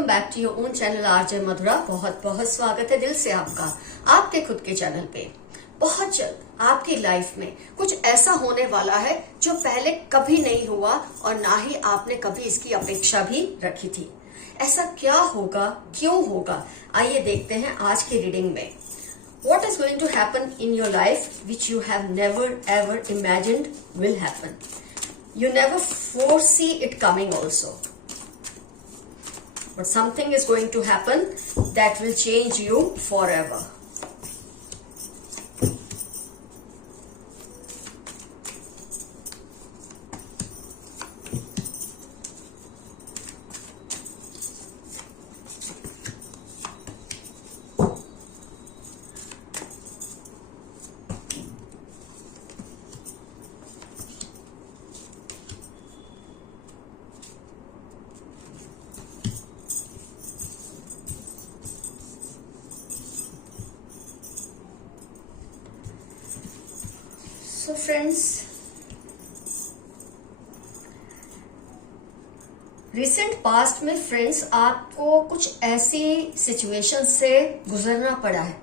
Welcome back to your own channel RJ Madhura. बहुत बहुत स्वागत है दिल से आपका आपके खुद के चैनल पे। बहुत जल्द आपकी लाइफ में कुछ ऐसा होने वाला है जो पहले कभी नहीं हुआ और ना ही आपने कभी इसकी अपेक्षा भी रखी थी। ऐसा क्या होगा, क्यों होगा, आइए देखते हैं आज की रीडिंग में। What is going to happen in your life which you have never ever imagined will happen. You never foresee it coming also. But something is going to happen that will change you forever. So friends, recent past में friends आपको कुछ ऐसी situation से गुजरना पड़ा है,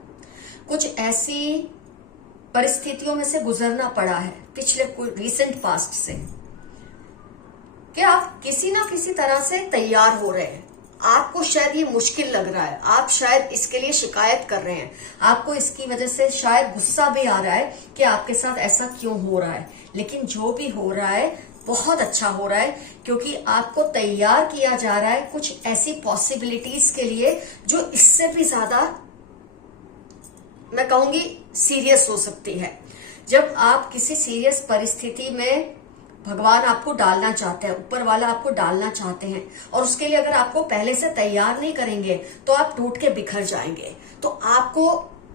कुछ ऐसी परिस्थितियों में से गुजरना पड़ा है पिछले रिसेंट पास्ट से कि आप किसी ना किसी तरह से तैयार हो रहे हैं। आपको शायद ये मुश्किल लग रहा है, आप शायद इसके लिए शिकायत कर रहे हैं, आपको इसकी वजह से शायद गुस्सा भी आ रहा है कि आपके साथ ऐसा क्यों हो रहा है। लेकिन जो भी हो रहा है बहुत अच्छा हो रहा है, क्योंकि आपको तैयार किया जा रहा है कुछ ऐसी पॉसिबिलिटीज के लिए जो इससे भी ज्यादा, मैं कहूंगी, सीरियस हो सकती है। जब आप किसी सीरियस परिस्थिति में भगवान आपको डालना चाहते हैं, ऊपर वाला आपको डालना चाहते हैं, और उसके लिए अगर आपको पहले से तैयार नहीं करेंगे तो आप टूट के बिखर जाएंगे। तो आपको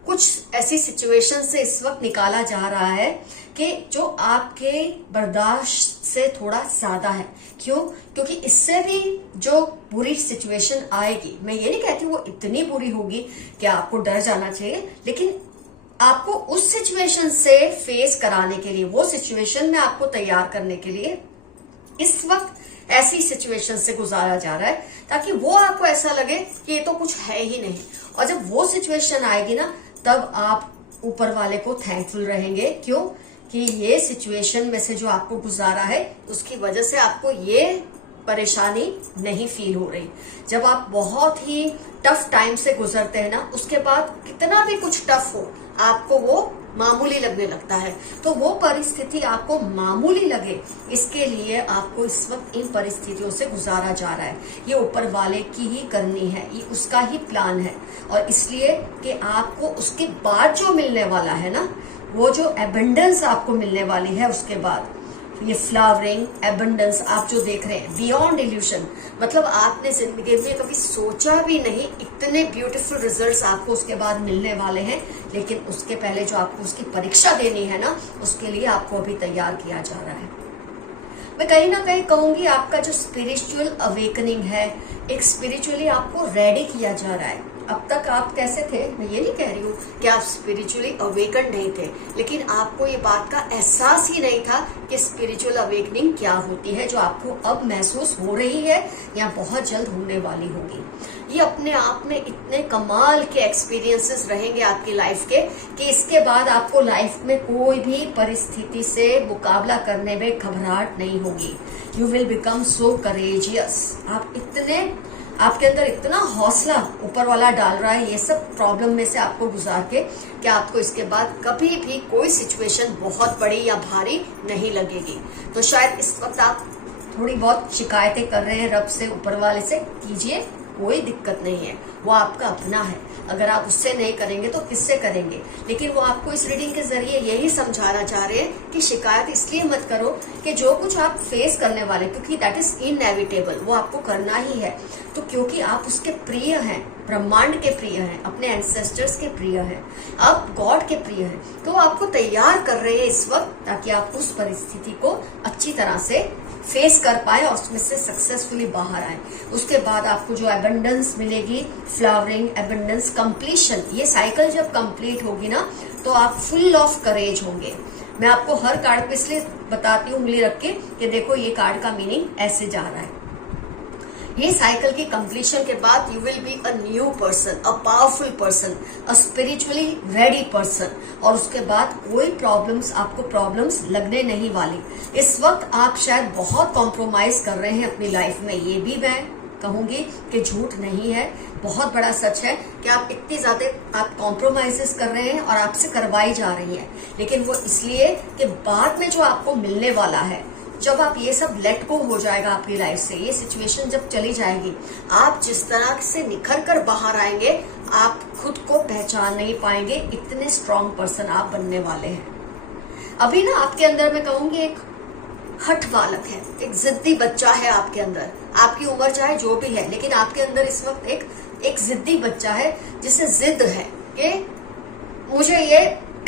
कुछ ऐसी सिचुएशन से इस वक्त निकाला जा रहा है कि जो आपके बर्दाश्त से थोड़ा ज्यादा है। क्यों? क्योंकि इससे भी जो बुरी सिचुएशन आएगी, मैं ये नहीं कहती वो इतनी बुरी होगी कि आपको डर जाना चाहिए, लेकिन आपको उस सिचुएशन से फेस कराने के लिए, वो सिचुएशन में आपको तैयार करने के लिए इस वक्त ऐसी सिचुएशन से गुजारा जा रहा है ताकि वो आपको ऐसा लगे कि ये तो कुछ है ही नहीं। और जब वो सिचुएशन आएगी ना, तब आप ऊपर वाले को थैंकफुल रहेंगे। क्यों? कि ये सिचुएशन में से जो आपको गुजारा है उसकी वजह से आपको ये परेशानी नहीं फील हो रही। जब आप बहुत ही टफ टाइम से गुजरते हैं ना, उसके बाद कितना भी कुछ टफ हो आपको वो मामूली लगने लगता है। तो वो परिस्थिति आपको मामूली लगे, इसके लिए आपको इस वक्त इन परिस्थितियों से गुजारा जा रहा है। ये ऊपर वाले की ही करनी है, ये उसका ही प्लान है। और इसलिए कि आपको उसके बाद जो मिलने वाला है ना, वो जो एबंडेंस आपको मिलने वाली है उसके बाद, ये फ्लावरिंग एबंडेंस आप जो देख रहे हैं, बियॉन्ड इल्यूशन, मतलब आपने जिंदगी में कभी सोचा भी नहीं इतने ब्यूटीफुल रिजल्ट्स आपको उसके बाद मिलने वाले हैं। लेकिन उसके पहले जो आपको उसकी परीक्षा देनी है ना, उसके लिए आपको अभी तैयार किया जा रहा है। मैं कहीं ना कहीं कहूंगी आपका जो स्पिरिचुअल अवेकनिंग है, एक स्पिरिचुअली आपको रेडी किया जा रहा है। अब तक आप कैसे थे, मैं ये नहीं कह रही हूँ कि आप स्पिरिचुअली अवेकन नहीं थे, लेकिन आपको ये बात का एहसास ही नहीं था कि स्पिरिचुअल अवेकनिंग क्या होती है, जो आपको अब महसूस हो रही है या बहुत जल्द होने वाली होगी। ये अपने आप में इतने कमाल के एक्सपीरियंसेस रहेंगे आपकी लाइफ के कि इसके बाद आपको लाइफ में कोई भी परिस्थिति से मुकाबला करने में घबराहट नहीं होगी। You will become so courageous. आपके अंदर इतना हौसला ऊपर वाला डाल रहा है ये सब प्रॉब्लम में से आपको गुजार के, कि आपको इसके बाद कभी भी कोई सिचुएशन बहुत बड़ी या भारी नहीं लगेगी। तो शायद इस वक्त आप थोड़ी बहुत शिकायतें कर रहे हैं रब से, ऊपर वाले से, कीजिए, कोई दिक्कत नहीं है, वो आपका अपना है। अगर आप उससे नहीं करेंगे तो किससे करेंगे। लेकिन वो आपको इस रीडिंग के जरिए यही समझाना चाह रहे हैं कि शिकायत इसलिए मत करो कि जो कुछ आप फेस करने वाले, क्योंकि दैट इज इनएविटेबल, वो आपको करना ही है। तो क्योंकि आप उसके प्रिय हैं, ब्रह्मांड के प्रिय हैं, अपने एंसेस्टर्स के प्रिय हैं, आप गॉड के प्रिय हैं, तो आपको तैयार कर रहे हैं इस वक्त ताकि आप उस परिस्थिति को अच्छी तरह से फेस कर पाए और उसमें से सक्सेसफुली बाहर आए। उसके बाद आपको जो एबंडेंस मिलेगी, फ्लावरिंग, एबंडेंस, कंप्लीशन, ये साइकिल जब कंप्लीट होगी ना, तो आप फुल ऑफ करेज होंगे। मैं आपको हर कार्ड पे इसलिए बताती हूँ उंगली रख के कि देखो ये कार्ड का मीनिंग ऐसे जा रहा है। ये साइकिल की कंप्लीशन के बाद you will be a new person, a powerful person, a spiritually ready person. और उसके बाद कोई प्रॉब्लम्स, आपको प्रॉब्लम्स लगने नहीं वाली। इस वक्त आप शायद बहुत कॉम्प्रोमाइज कर रहे हैं अपनी लाइफ में, ये भी मैं कहूंगी कि झूठ नहीं है, बहुत बड़ा सच है कि आप इतनी ज्यादा आप कॉम्प्रोमाइजेस कर रहे हैं और आपसे करवाई जा रही है। लेकिन वो इसलिए कि बाद में जो आपको मिलने वाला है, जब आप ये सब लेट गो हो जाएगा आपकी लाइफ से, ये सिचुएशन जब चली जाएगी, आप जिस तरह से निखर कर बाहर आएंगे, आप खुद को पहचान नहीं पाएंगे, इतने स्ट्रांग पर्सन आप बनने वाले हैं। अभी ना आपके अंदर मैं कहूंगी एक हठ बालक है, एक जिद्दी बच्चा है आपके अंदर। आपकी उम्र चाहे जो भी है, लेकिन आपके अंदर इस वक्त एक जिद्दी बच्चा है जिसे जिद है कि मुझे ये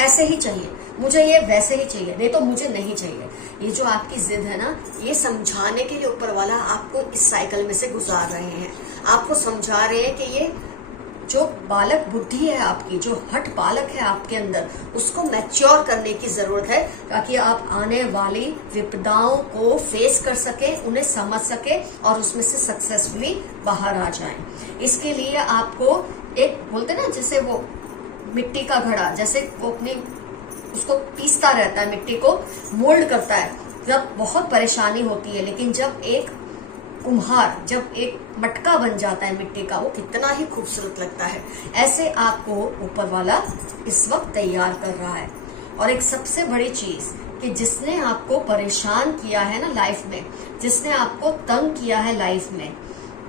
ऐसे ही चाहिए, मुझे ये वैसे ही चाहिए, नहीं तो मुझे नहीं चाहिए। ये जो आपकी जिद है ना, ये समझाने के लिए ऊपर वाला आपको इस साइकिल में से गुजार रहे हैं। आपको समझा रहे हैं कि ये जो बालक बुद्धि है आपकी, जो हठ बालक है आपके अंदर, उसको मैच्योर करने की जरूरत है, ताकि आप आने वाली विपदाओं को फेस कर सके, उन्हें समझ सके और उसमें से सक्सेसफुली बाहर आ जाएं। इसके लिए आपको एक बोलते ना, जैसे वो मिट्टी का घड़ा, जैसे वो अपनी उसको पीसता रहता है, मिट्टी को मोल्ड करता है, जब बहुत परेशानी होती है, लेकिन जब एक कुम्हार, जब एक मटका बन जाता है मिट्टी का, वो कितना ही खूबसूरत लगता है। ऐसे आपको ऊपर वाला इस वक्त तैयार कर रहा है। और एक सबसे बड़ी चीज कि जिसने आपको परेशान किया है ना लाइफ में, जिसने आपको तंग किया है लाइफ में,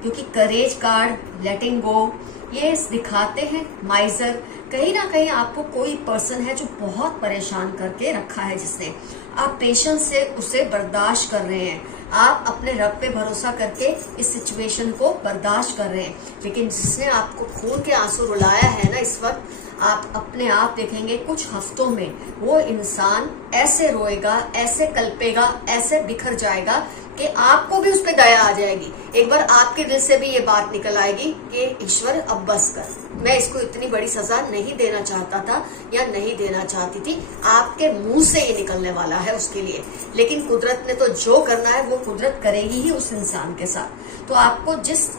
क्योंकि करेज कार्ड, लेटिंग गो, ये दिखाते हैं माइजर, कहीं ना कहीं आपको कोई पर्सन है जो बहुत परेशान करके रखा है, जिसने आप पेशेंस से उसे बर्दाश्त कर रहे हैं, आप अपने रब पे भरोसा करके इस सिचुएशन को बर्दाश्त कर रहे हैं। लेकिन जिसने आपको खून के आंसू रुलाया है ना, इस वक्त आप अपने आप देखेंगे कुछ हफ्तों में वो इंसान ऐसे रोएगा, ऐसे कल्पेगा, ऐसे बिखर जाएगा कि आपको भी उस पर दया आ जाएगी। एक बार आपके दिल से भी ये बात निकल आएगी कि ईश्वर अब बस कर, मैं इसको इतनी बड़ी सजा नहीं देना चाहता था या नहीं देना चाहती थी। आपके मुंह से ये निकलने वाला है उसके लिए। लेकिन कुदरत ने तो जो करना है वो कुदरत करेगी ही उस इंसान के साथ। तो आपको जिस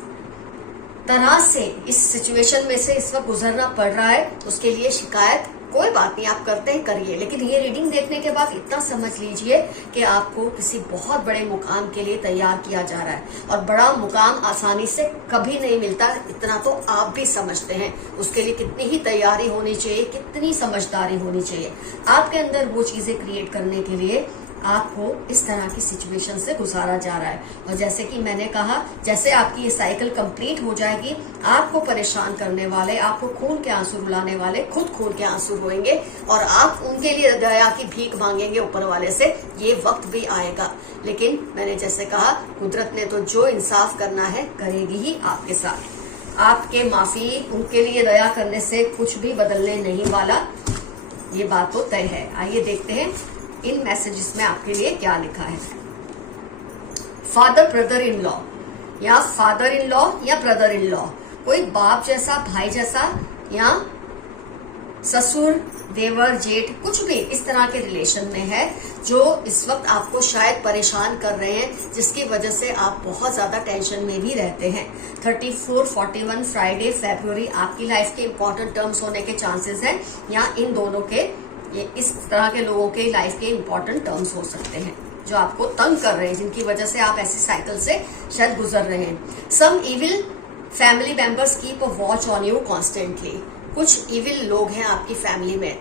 तरह से इस सिचुएशन में से इस वक्त गुजरना पड़ रहा है, उसके लिए शिकायत कोई बात नहीं, आप करते हैं करिए। लेकिन ये रीडिंग देखने के बाद इतना समझ लीजिए कि आपको किसी बहुत बड़े मुकाम के लिए तैयार किया जा रहा है। और बड़ा मुकाम आसानी से कभी नहीं मिलता, इतना तो आप भी समझते हैं। उसके लिए कितनी ही तैयारी होनी चाहिए, कितनी समझदारी होनी चाहिए। आपके अंदर वो चीजें क्रिएट करने के लिए आपको इस तरह की सिचुएशन से गुजारा जा रहा है। और जैसे कि मैंने कहा, जैसे आपकी ये साइकिल कंप्लीट हो जाएगी, आपको परेशान करने वाले, आपको खून के आंसू रुलाने वाले खुद खून के आंसू रोएंगे और आप उनके लिए दया की भीख मांगेंगे ऊपर वाले से। ये वक्त भी आएगा। लेकिन मैंने जैसे कहा, कुदरत ने तो जो इंसाफ करना है करेगी ही आपके साथ। आपके माफी, उनके लिए दया करने से कुछ भी बदलने नहीं वाला, ये बात तो तय है। आइए देखते हैं इन मैसेजेस में आपके लिए क्या लिखा है। फादर ब्रदर इन लॉ, या फादर इन लॉ या ब्रदर इन लॉ, कोई बाप जैसा, भाई जैसा, या ससुर, देवर, जेठ, कुछ भी इस तरह के रिलेशन में है, जो इस वक्त आपको शायद परेशान कर रहे हैं, जिसकी वजह से आप बहुत ज्यादा टेंशन में भी रहते हैं। 34, 41 फ्राइडे, फरवरी आपकी लाइफ के इंपॉर्टेंट टर्म्स होने के चांसेस हैं, या इन दोनों के, ये इस तरह के लोगों के लाइफ के इंपॉर्टेंट टर्म्स हो सकते हैं जो आपको तंग कर रहे हैं, जिनकी वजह से आप ऐसी साइकिल से शायद गुजर रहे हैं। Some evil family members keep a watch on you constantly. कुछ इविल लोग हैं आपकी फैमिली में,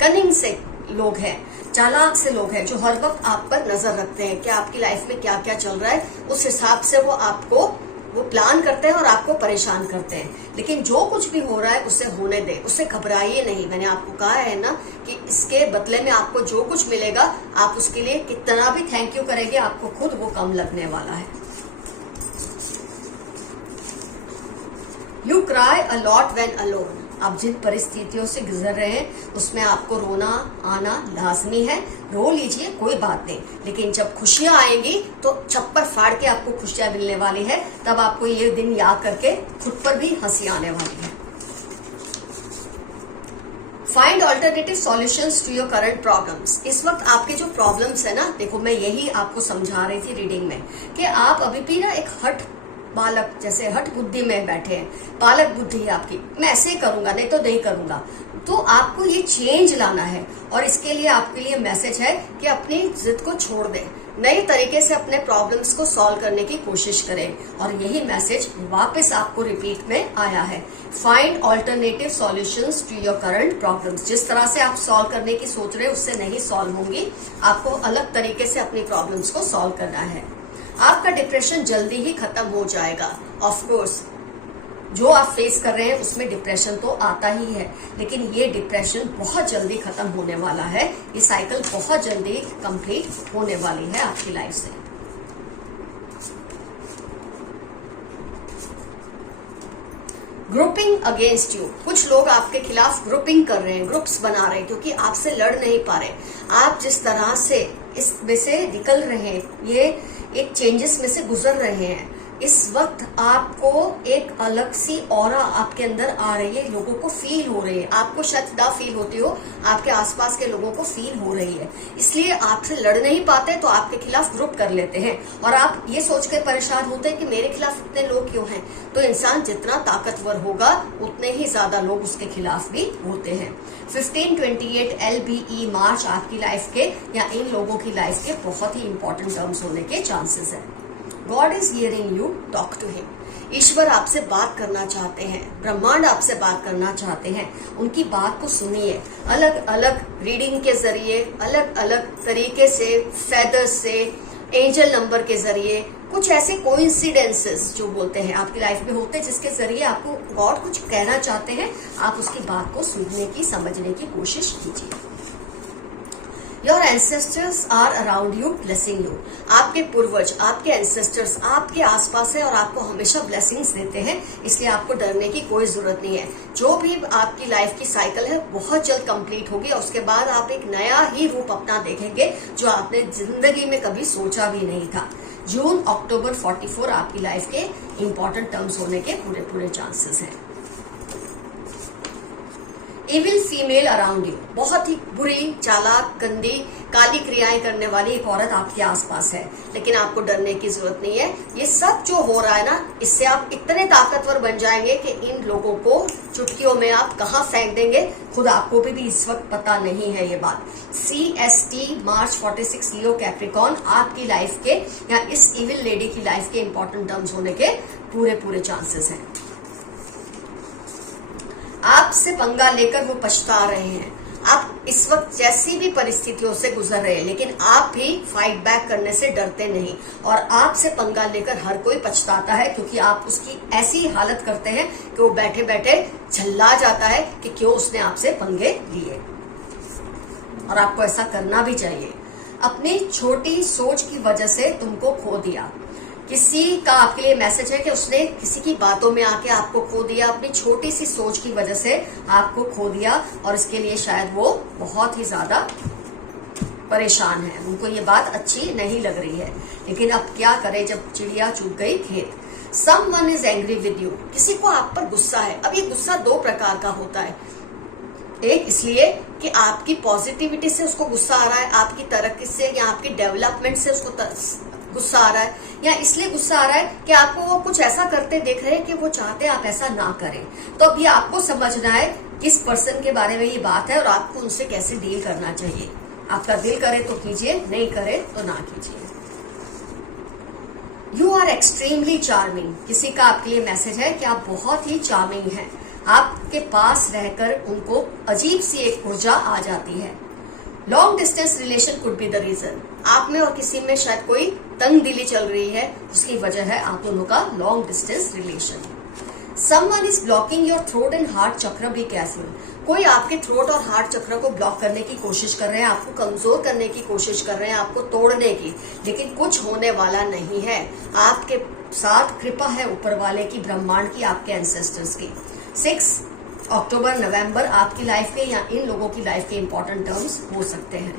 कनिंग से लोग हैं, चालाक से लोग हैं, जो हर वक्त आप पर नजर रखते हैं कि आपकी लाइफ में क्या क्या चल रहा है। उस हिसाब से वो प्लान करते हैं और आपको परेशान करते हैं। लेकिन जो कुछ भी हो रहा है उसे होने दें, उससे घबराइए नहीं। मैंने आपको कहा है ना कि इसके बदले में आपको जो कुछ मिलेगा, आप उसके लिए कितना भी थैंक यू करेंगे, आपको खुद वो कम लगने वाला है। You cry a lot when alone. आप जिन परिस्थितियों से गुजर रहे हैं उसमें आपको रोना आना लाजमी है, रो लीजिए, कोई बात नहीं। लेकिन जब खुशियां आएंगी तो छप्पर फाड़ के आपको खुशियां मिलने वाली है, तब आपको ये दिन याद करके खुद पर भी हंसी आने वाली है। Find alternative solutions to your current problems. इस वक्त आपके जो प्रॉब्लम्स है ना, देखो मैं यही आपको समझा रही थी रीडिंग में कि आप अभी भी ना एक हठ बालक जैसे हठ बुद्धि में बैठे हैं, बालक बुद्धि है आपकी, मैं ऐसे ही करूंगा नहीं तो नहीं करूंगा, तो आपको ये चेंज लाना है। और इसके लिए आपके लिए मैसेज है कि अपनी जिद को छोड़ दें, नए तरीके से अपने प्रॉब्लम्स को सॉल्व करने की कोशिश करें। और यही मैसेज वापस आपको रिपीट में आया है, find alternative solutions to your current problems. जिस तरह से आप सॉल्व करने की सोच रहे हैं उससे नहीं सॉल्व होंगी, आपको अलग तरीके से अपनी प्रॉब्लम्स को सॉल्व करना है। आपका डिप्रेशन जल्दी ही खत्म हो जाएगा। ऑफ कोर्स जो आप फेस कर रहे हैं उसमें डिप्रेशन तो आता ही है, लेकिन ये डिप्रेशन बहुत जल्दी खत्म होने वाला है, ये साइकिल बहुत जल्दी कंप्लीट होने वाली है आपकी लाइफ से। ग्रुपिंग अगेंस्ट यू, कुछ लोग आपके खिलाफ ग्रुपिंग कर रहे हैं, ग्रुप्स बना रहे हैं, क्योंकि आपसे लड़ नहीं पा रहे। आप जिस तरह से इसमें से निकल रहे हैं, ये एक चेंजेस में से गुजर रहे हैं, इस वक्त आपको एक अलग सी ऑरा आपके अंदर आ रही है, लोगों को फील हो रही है। आपको शायद ना फील होती हो, आपके आसपास के लोगों को फील हो रही है। इसलिए आपसे लड़ नहीं पाते तो आपके खिलाफ ग्रुप कर लेते हैं, और आप ये सोच कर परेशान होते हैं कि मेरे खिलाफ इतने लोग क्यों हैं। तो इंसान जितना ताकतवर होगा उतने ही ज्यादा लोग उसके खिलाफ भी होते हैं। 1528 LBE मार्च आपकी लाइफ के या इन लोगों की लाइफ के बहुत ही इंपॉर्टेंट टर्म्स होने के चांसेस है। God is hearing you, talk to him. ईश्वर आपसे बात करना चाहते हैं, ब्रह्मांड आपसे बात करना चाहते हैं, उनकी बात को सुनिए। अलग अलग रीडिंग के जरिए, अलग अलग तरीके से, फेदर्स से, एंजल नंबर के जरिए, कुछ ऐसे कोइंसिडेंसेस जो बोलते हैं आपकी लाइफ में होते हैं, जिसके जरिए आपको गॉड कुछ कहना चाहते हैं। आप उसकी बात को सुनने की, समझने की कोशिश कीजिए। Your ancestors are around you, blessing you. आपके पूर्वज, आपके एंसेस्टर्स आपके आसपास है और आपको हमेशा ब्लेसिंग्स देते हैं, इसलिए आपको डरने की कोई जरूरत नहीं है। जो भी आपकी लाइफ की साइकिल है बहुत जल्द कंप्लीट होगी और उसके बाद आप एक नया ही रूप अपना देखेंगे जो आपने जिंदगी में कभी सोचा भी नहीं था। जून अक्टूबर 44 आपकी लाइफ के इंपॉर्टेंट टर्म्स होने के पूरे चांसेस हैं। इविल फीमेल अराउंड यू, बहुत ही बुरी, चालाक, गंदी, काली क्रियाएं करने वाली एक औरत आपके आसपास है, लेकिन आपको डरने की जरूरत नहीं है। ये सब जो हो रहा है ना, इससे आप इतने ताकतवर बन जाएंगे कि इन लोगों को चुटकियों में आप कहाँ फेंक देंगे, खुद आपको भी इस वक्त पता नहीं है ये बात। CST मार्च 46 लियो कैप्रिकॉन आपकी लाइफ के या इस इविल लेडी की लाइफ के इंपॉर्टेंट टर्म्स होने के पूरे चांसेस हैं। आपसे पंगा लेकर वो पछता रहे हैं। आप इस वक्त जैसी भी परिस्थितियों से गुजर रहे हैं, लेकिन आप भी फाइट बैक करने से डरते नहीं, और आपसे पंगा लेकर हर कोई पछताता है, क्योंकि आप उसकी ऐसी हालत करते हैं कि वो बैठे बैठे झल्ला जाता है कि क्यों उसने आपसे पंगे लिए। और आपको ऐसा करना भी चाहिए। अपनी छोटी सोच की वजह से तुमको खो दिया। किसी का आपके लिए मैसेज है कि उसने किसी की बातों में आके आपको खो दिया, अपनी छोटी सी सोच की वजह से आपको खो दिया, और इसके लिए शायद वो बहुत ही ज्यादा परेशान है, उनको ये बात अच्छी नहीं लग रही है। लेकिन अब क्या करे जब चिड़िया चुग गई खेत। Someone is angry with you, किसी को आप पर गुस्सा है। अब ये गुस्सा दो प्रकार का होता है। एक इसलिए कि आपकी पॉजिटिविटी से उसको गुस्सा आ रहा है, आपकी तरक्की से या आपकी डेवलपमेंट से उसको गुस्सा आ रहा है, या इसलिए गुस्सा आ रहा है कि आपको वो कुछ ऐसा करते देख रहे हैं कि वो चाहते हैं आप ऐसा ना करें। तो अब ये आपको समझना है किस पर्सन के बारे में ये बात है और आपको उनसे कैसे डील करना चाहिए। आपका दिल करे तो कीजिए, नहीं करे तो ना कीजिए। यू आर एक्सट्रीमली चार्मिंग, किसी का आपके लिए मैसेज है कि आप बहुत ही चार्मिंग हैं। आपके पास रहकर उनको अजीब सी एक ऊर्जा आ जाती है। Long distance relation could be the reason, आप में और किसी में शायद कोई तंग दिली चल रही है, जिसकी वजह है आप दोनों का long distance relation. Someone is blocking your throat and heart चक्र, बी केयरफुल। कोई आपके थ्रोट और हार्ट चक्र को ब्लॉक करने की कोशिश कर रहे हैं, आपको कमजोर करने की कोशिश कर रहे हैं, आपको तोड़ने की, लेकिन कुछ होने वाला नहीं है। आपके साथ कृपा है ऊपर वाले की, ब्रह्मांड की, आपके एंसेस्टर्स की। 6 अक्टूबर नवंबर आपकी लाइफ के या इन लोगों की लाइफ के इंपॉर्टेंट टर्म्स हो सकते हैं।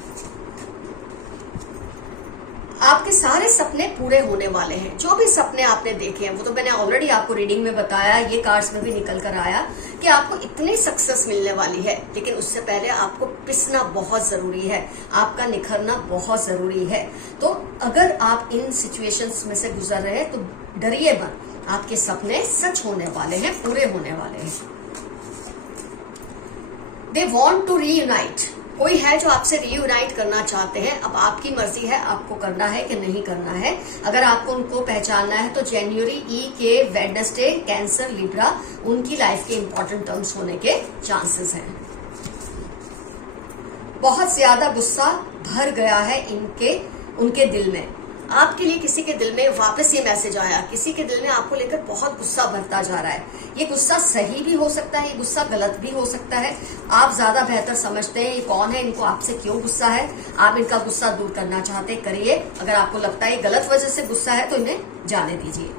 आपके सारे सपने पूरे होने वाले हैं। जो भी सपने आपने देखे हैं वो तो मैंने ऑलरेडी आपको रीडिंग में बताया, ये कार्ड्स में भी निकल कर आया कि आपको इतनी सक्सेस मिलने वाली है, लेकिन उससे पहले आपको पिसना बहुत जरूरी है, आपका निखरना बहुत जरूरी है। तो अगर आप इन सिचुएशंस में से गुजर रहे हैं तो डरिए मत, आपके सपने सच होने वाले हैं, पूरे होने वाले हैं। दे वॉन्ट टू रीयूनाइट, कोई है जो आपसे रीयूनाइट करना चाहते हैं। अब आपकी मर्जी है आपको करना है कि नहीं करना है। अगर आपको उनको पहचानना है तो जनवरी ई के वेडनेसडे कैंसर लिब्रा उनकी लाइफ के इंपॉर्टेंट टर्म्स होने के चांसेस हैं। बहुत ज्यादा गुस्सा भर गया है उनके दिल में। आपके लिए किसी के दिल में वापस ये मैसेज आया, किसी के दिल में आपको लेकर बहुत गुस्सा भरता जा रहा है। ये गुस्सा सही भी हो सकता है, ये गुस्सा गलत भी हो सकता है। आप ज्यादा बेहतर समझते हैं ये कौन है, इनको आपसे क्यों गुस्सा है, आप इनका गुस्सा दूर करना चाहते हैं, करिए। अगर आपको लगता है गलत वजह से गुस्सा है तो इन्हें जाने दीजिए।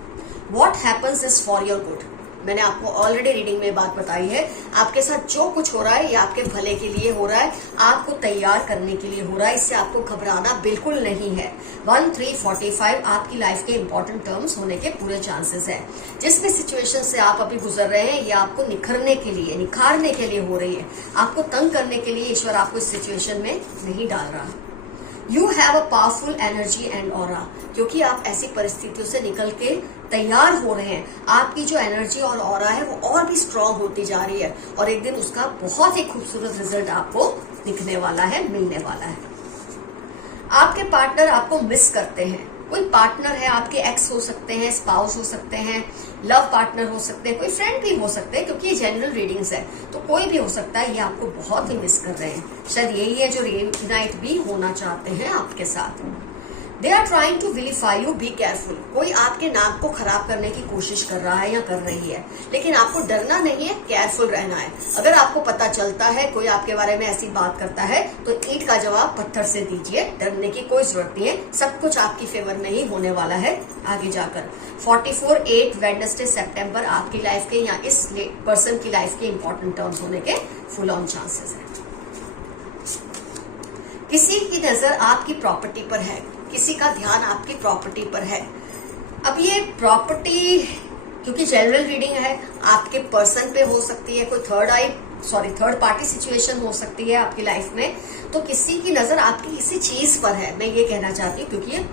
What happens is for your good, मैंने आपको ऑलरेडी रीडिंग में बात बताई है। आपके साथ जो कुछ हो रहा है ये आपके भले के लिए हो रहा है, आपको तैयार करने के लिए हो रहा है, इससे आपको घबराना बिल्कुल नहीं है। 1345 आपकी लाइफ के इंपॉर्टेंट टर्म्स होने के पूरे चांसेस है। जिस भी सिचुएशन से आप अभी गुजर रहे हैं ये आपको निखारने के लिए हो रही है। आपको तंग करने के लिए ईश्वर आपको इस सिचुएशन में नहीं डाल रहा। You have a powerful energy and aura, क्योंकि आप ऐसी परिस्थितियों से निकल के तैयार हो रहे हैं। आपकी जो एनर्जी और ऑरा है वो और भी स्ट्रांग होती जा रही है और एक दिन उसका बहुत ही खूबसूरत रिजल्ट आपको दिखने वाला है, मिलने वाला है। आपके पार्टनर आपको मिस करते हैं। कोई पार्टनर है, आपके एक्स हो सकते हैं, स्पाउस हो सकते हैं, लव पार्टनर हो सकते हैं, कोई फ्रेंड भी हो सकते हैं, क्योंकि ये जनरल रीडिंग्स है तो कोई भी हो सकता है। ये आपको बहुत ही मिस कर रहे हैं, शायद यही है जो रीयूनाइट भी होना चाहते हैं आपके साथ। They are trying to vilify you, be careful, कोई आपके नाम को खराब करने की कोशिश कर रहा है या कर रही है, लेकिन आपको डरना नहीं है, केयरफुल रहना है। अगर आपको पता चलता है कोई आपके बारे में ऐसी बात करता है तो ईंट का जवाब पत्थर से दीजिए, डरने की कोई जरूरत नहीं है। सब कुछ आपकी फेवर में ही होने वाला है आगे जाकर। 44/8 वेडनेसडे सितंबर आपकी लाइफ के या इस पर्सन की लाइफ के इंपॉर्टेंट टर्म्स होने के फुल ऑन चांसेस है। किसी की नजर आपकी प्रॉपर्टी पर है, किसी का ध्यान आपकी प्रॉपर्टी पर है। अब ये प्रॉपर्टी क्योंकि जनरल रीडिंग है, आपके पर्सन पे हो सकती है, कोई थर्ड पार्टी सिचुएशन हो सकती है आपकी लाइफ में, तो किसी की नजर आपकी किसी चीज पर है, मैं ये कहना चाहती हूँ। क्योंकि ये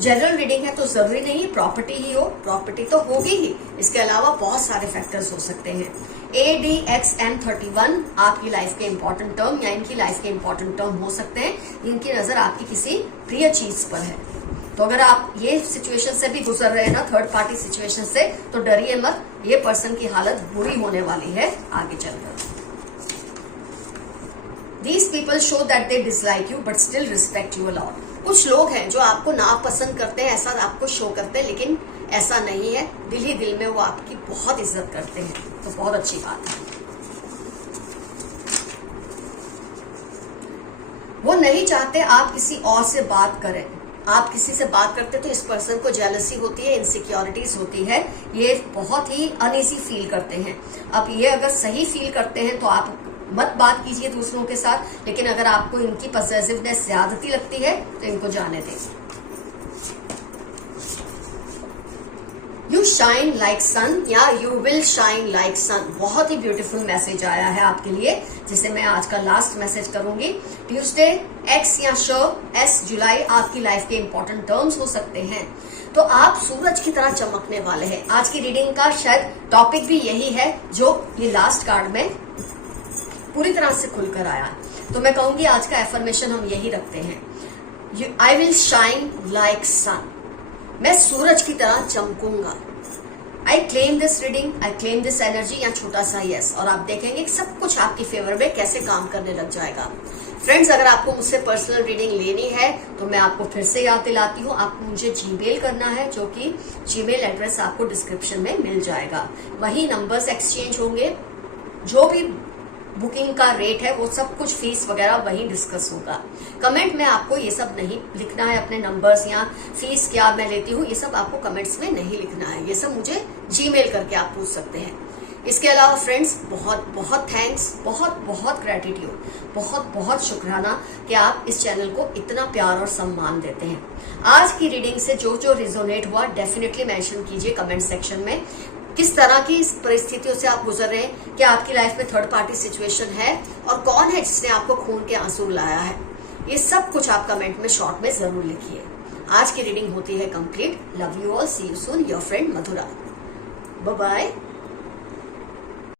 जनरल रीडिंग है तो जरूरी नहीं है प्रॉपर्टी ही हो, प्रॉपर्टी तो होगी ही, इसके अलावा बहुत सारे फैक्टर्स हो सकते हैं। ADXM31 आपकी लाइफ के इंपॉर्टेंट टर्म या इनकी लाइफ के इंपॉर्टेंट टर्म हो सकते हैं, इनकी नजर आपकी किसी प्रिय चीज पर है। तो अगर आप ये सिचुएशन से भी गुजर रहे हैं ना, थर्ड पार्टी सिचुएशन से, तो डरिए मत, ये पर्सन की हालत बुरी होने वाली है आगे चलकर। These people show that they dislike you but still respect you a lot. कुछ लोग हैं जो आपको नापसंद करते हैं, ऐसा आपको शो करते हैं, लेकिन ऐसा नहीं है, दिल ही दिल में वो आपकी बहुत इज्जत करते हैं, तो बहुत अच्छी बात है। वो नहीं चाहते आप किसी और से बात करें। आप किसी से बात करते तो इस पर्सन को जेलसी होती है, इनसिक्योरिटीज होती है, ये बहुत ही अनईजी फील करते हैं। अब ये अगर सही फील करते हैं तो आप मत बात कीजिए दूसरों के साथ, लेकिन अगर आपको इनकी पॉसेसिवनेस ज्यादती लगती है तो इनको जाने दें। यू शाइन लाइक सन या यू विल शाइन लाइक सन, बहुत ही ब्यूटीफुल मैसेज आया है आपके लिए, जिसे मैं आज का लास्ट मैसेज करूंगी। ट्यूसडे एक्स या एस जुलाई आपकी लाइफ के इंपॉर्टेंट टर्म्स हो सकते हैं, तो आप सूरज की तरह चमकने वाले हैं। आज की रीडिंग का शायद टॉपिक भी यही है जो ये लास्ट कार्ड में पूरी तरह से खुलकर आया। तो मैं कहूंगी आज का एफर्मेशन हम यही रखते हैं, I will shine like sun, मैं सूरज की तरह चमकूंगा। I claim this reading, I claim this energy या छोटा सा यस, और आप देखेंगे कि सब कुछ आपकी फेवर में कैसे काम करने लग जाएगा। फ्रेंड्स, अगर आपको मुझसे पर्सनल रीडिंग लेनी है तो मैं आपको फिर से याद दिलाती हूँ, आपको मुझे जीमेल करना है, जो कि जीमेल एड्रेस आपको डिस्क्रिप्शन में मिल जाएगा। वही नंबर्स एक्सचेंज होंगे, जो भी बुकिंग का रेट है वो सब कुछ फीस वगैरह वहीं डिस्कस होगा। कमेंट में आपको ये सब नहीं लिखना है, अपने नंबर्स या फीस क्या मैं लेती हूँ, ये सब आपको कमेंट्स में नहीं लिखना है, ये सब मुझे जीमेल करके आप पूछ सकते हैं। इसके अलावा फ्रेंड्स, बहुत बहुत थैंक्स, बहुत बहुत ग्रेटिट्यूड, बहुत बहुत शुक्राना कि आप इस चैनल को इतना प्यार और सम्मान देते हैं। आज की रीडिंग से जो जो रिजोनेट हुआ डेफिनेटली मेंशन कीजिए कमेंट सेक्शन में। किस तरह की परिस्थितियों से आप गुजर रहे हैं, क्या आपकी लाइफ में थर्ड पार्टी सिचुएशन है, और कौन है जिसने आपको खून के आंसू लाया है, ये सब कुछ आप कमेंट में शॉर्ट में जरूर लिखिए। आज की रीडिंग होती है complete. Love you all, see you soon, your friend Madhura. Bye bye.